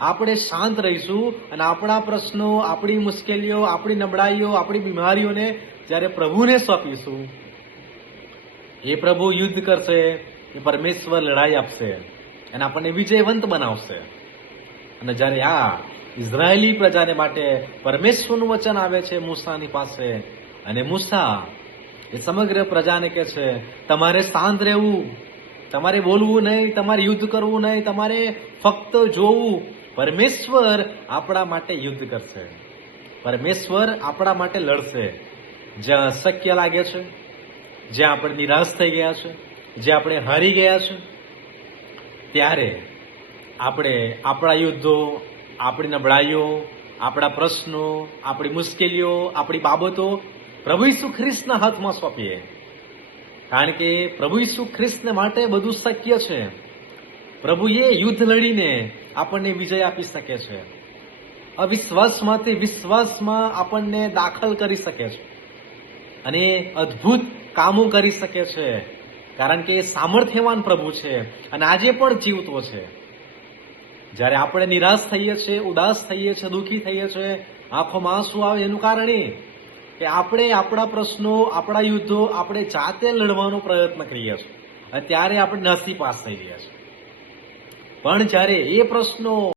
આપણે શાંત રહીશું અને આપણા પ્રશ્નો, આપણી મુશ્કેલીઓ, આપણી નબળાઈઓ, આપણી બીમારીઓને જ્યારે પ્રભુને સોંપીશું, એ પ્રભુ યુદ્ધ કરશે, એ પરમેશ્વર લડાઈ આપશે અને આપણને વિજયવંત બનાવશે. અને જ્યારે આ ઇઝરાયેલી પ્રજાને માટે પરમેશ્વરનું વચન આવે છે મૂસાની પાસે, અને મૂસા એ સમગ્ર પ્રજાને કહે છે, તમારે શાંત રહેવું, તમારે બોલવું નહીં, તમારે યુદ્ધ કરવું નહીં, તમારે ફક્ત જોવું. પરમેશ્વર આપણા માટે યુદ્ધ કરશે, પરમેશ્વર આપણા માટે લડશે. જ્યાં શક્ય લાગે છે, જ્યાં આપણે નિરાશ થઈ ગયા છે, જ્યાં આપણે હારી ગયા છે, ત્યારે આપણે આપણા યુદ્ધો, આપણી નબળાઈઓ, આપણા પ્રશ્નો, આપણી મુશ્કેલીઓ, આપણી બાબતો પ્રભુ ઈસુ ખ્રિસ્તના હાથમાં સોંપીએ. કારણ કે પ્રભુ ઈસુ ખ્રિસ્તને માટે બધું શક્ય છે. પ્રભુએ યુદ્ધ લડીને આપણને વિજય આપી શકે છે. અવિશ્વાસમાંથી વિશ્વાસમાં આપણને દાખલ કરી શકે છે અને અદ્ભુત કામો કરી શકે છે. કારણ કે એ સામર્થ્યવાન પ્રભુ છે અને આજે પણ જીવતો છે. જ્યારે આપણે નિરાશ થઈએ છીએ, ઉદાસ થઈએ છીએ, દુઃખી થઈએ છીએ, આંખોમાં આંસુ આવે, એનું કારણ એ કે આપણે આપણા પ્રશ્નો, આપણા યુદ્ધો આપણે જાતે લડવાનો પ્રયત્ન કરીએ છીએ અને ત્યારે આપણે નાસીપાસ થઈ ગયા છીએ. પણ જ્યારે એ પ્રશ્નો